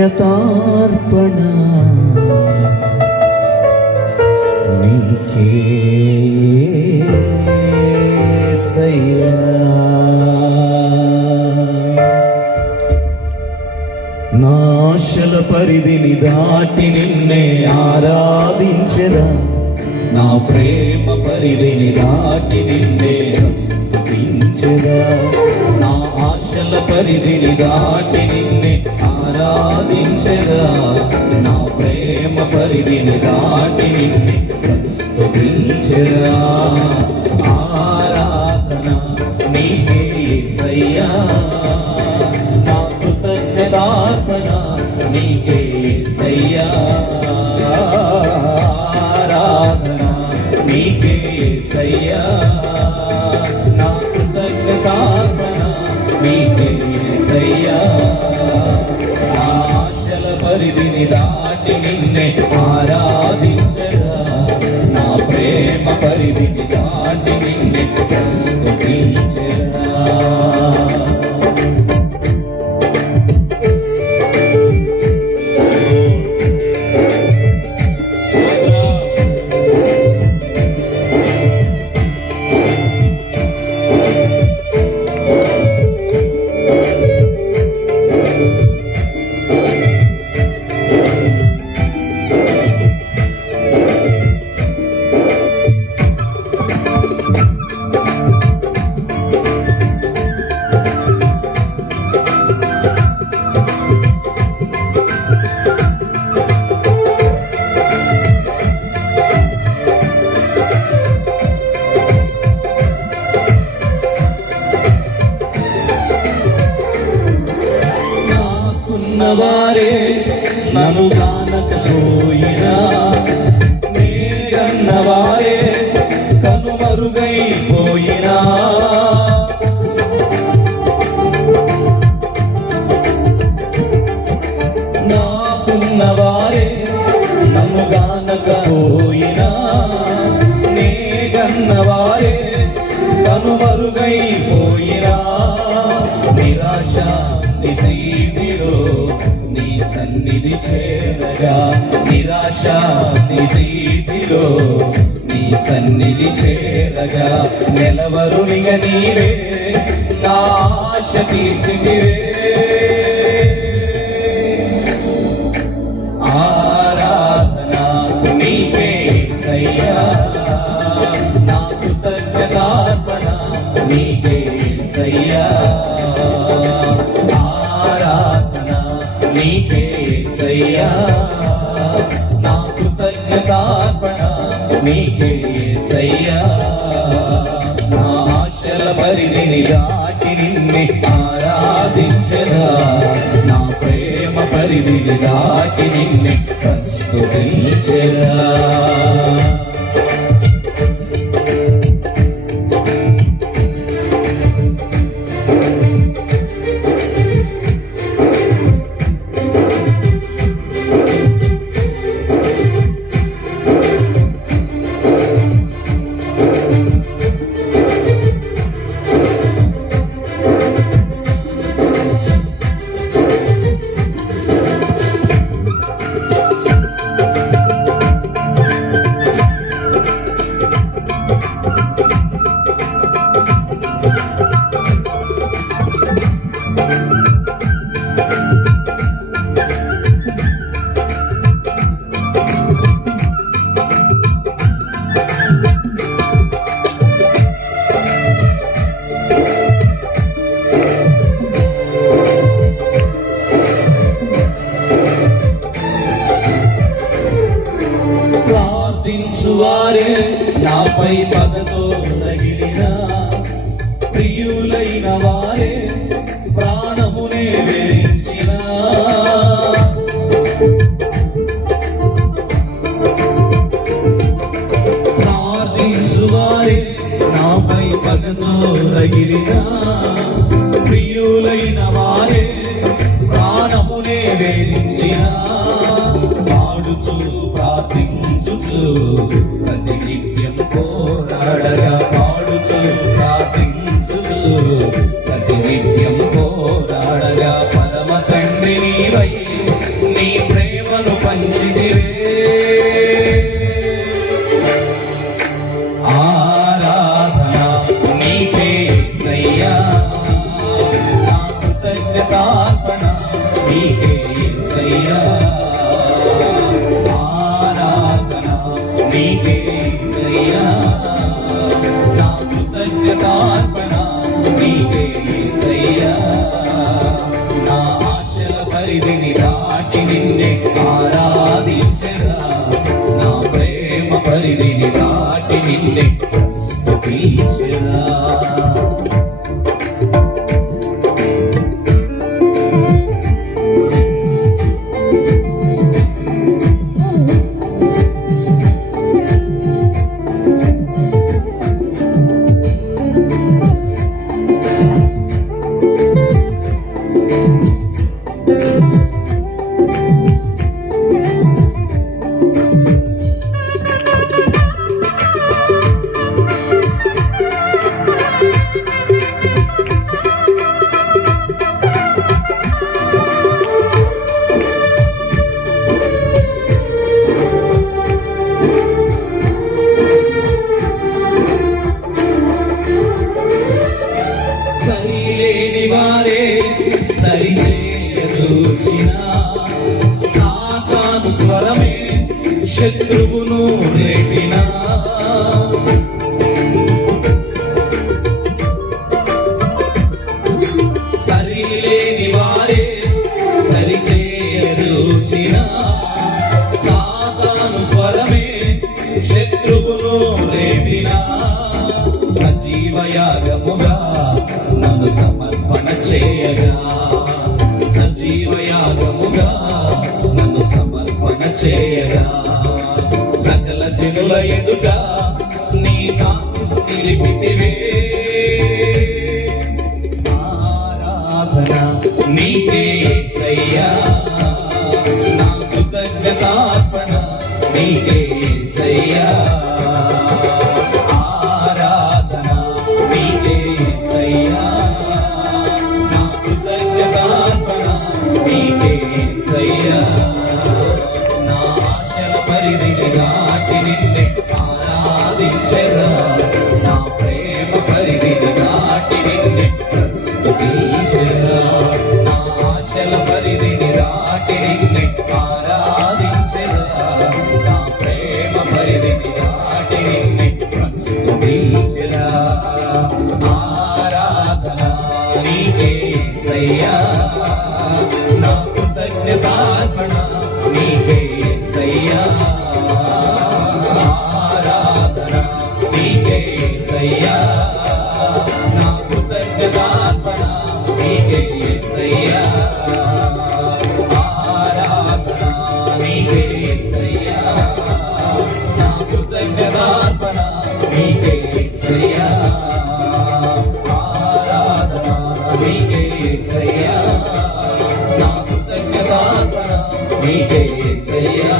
కృతజ్ఞతార్పణ నీకే యేసయ్యా. నా ఆశల పరిధిని దాటి నిన్నే ఆరాధించెదా, నా ప్రేమ పరిధిని దాటి నిన్నే స్తుతించెదా. నా ఆశల పరిధిని దాటి నిన్నే ఆరాధించెదా, నా ప్రేమ పరిధిని దాటి నిన్నే స్తుతించెదా. ఆరాధన నీకే యేసయ్యా, నా కృతజ్ఞతార్పణ నీకే యేసయ్యా. ఆరాధన నీకే యేసయ్యా, నా కృతజ్ఞతార్పణ నీకే యేసయ్యా. నా ఆశల పరిధిని దాటి నిన్నే ఆరాధించెదా, నా ప్రేమ పరిధిని దాటి నిన్నే స్తుతించెదా. వారే నన్ను కానకపోయినా, నేగన్నవారే కనుమరుగైపోయినా, నాకున్నవారే నన్ను కానకపోయినా, నేగన్నవారే కనుమరుగైపోయినా, నిరాశ నిశీధిలో నీ సన్నిధి చేరగా, నిరాశ నిశీధిలో నీ సన్నిధి చేరగా, నెలవరునిగా నీవే నా ఆశ తీర్చితివే. ఆరాధన నీకే యేసయ్యా, నా కృతజ్ఞతార్పణ నీకే యేసయ్యా. నీకే యేసయ్యా, నా కృతజ్ఞతార్పణ నీకే యేసయ్యా. నా ఆశల పరిధిని దాటి నిన్నే ఆరాధించెదా, నా ప్రేమ పరిధిని దాటి నిన్నే స్తుతించెదా. వారే నాపై పగతో రగిలిన, ప్రియులైన వారే ప్రాణమునే వేయించిన, ప్రార్థించువారే నాపై పగతో రగిలిన, ప్రియులైన వారే ప్రాణమునే వేయించిన, పాడుచు ప్రార్థించుచు ప్రతి నిత్యం పోరాడగా, పాడుచు ప్రార్థించుచు ప్రతి నిత్యం పోరాడగా, పరమ తండ్రి నీవై నీకే యేసయ్యా నా కృతజ్ఞతార్పణ నీకే యేసయ్యా నా ఆశల పరిధిని దాటి నిన్నే ఆరాధించెదా నా ప్రేమ పరిధిని దాటి నిన్నే స్తుతించెదా సరిలేని వారే సరిచేయ చూసిన సాతాను స్వరమే శత్రువును రేపిన సరిలేని వారే సరిచేయ చూసిన సాతాను స్వరమే శత్రువును రేపిన సజీవయాగముగా నన్ను సమర్పణ చేయగా సజీవయాగముగా నన్ను సమర్పణ చేయగా సకల జనుల ఎదుట నీ సాక్షి నిలిపితివే ఆరాధన నీకే యేసయ్యా నా కృతజ్ఞతార్పణ నీకే యేసయ్యా నా ప్రేమ పరిధిని దాటి నిన్నే స్తుతించెదా నా ఆశల పరిధిని దాటి నిన్నే ఆరాధించెదా నా ప్రేమ పరిధిని దాటి నిన్నే స్తుతించెదా ఆరాధన నీకే యేసయ్యా నా కృతజ్ఞతార్పణ నీకే యేసయ్యా యేసయ్యా నా కృతజ్ఞతార్పణ నీకే యేసయ్యా ఆరాధన నీకే యేసయ్యా నా కృతజ్ఞతార్పణ నీకే యేసయ్యా ఆరాధన నీకే యేసయ్యా నా కృతజ్ఞతార్పణ నీకే యేసయ్యా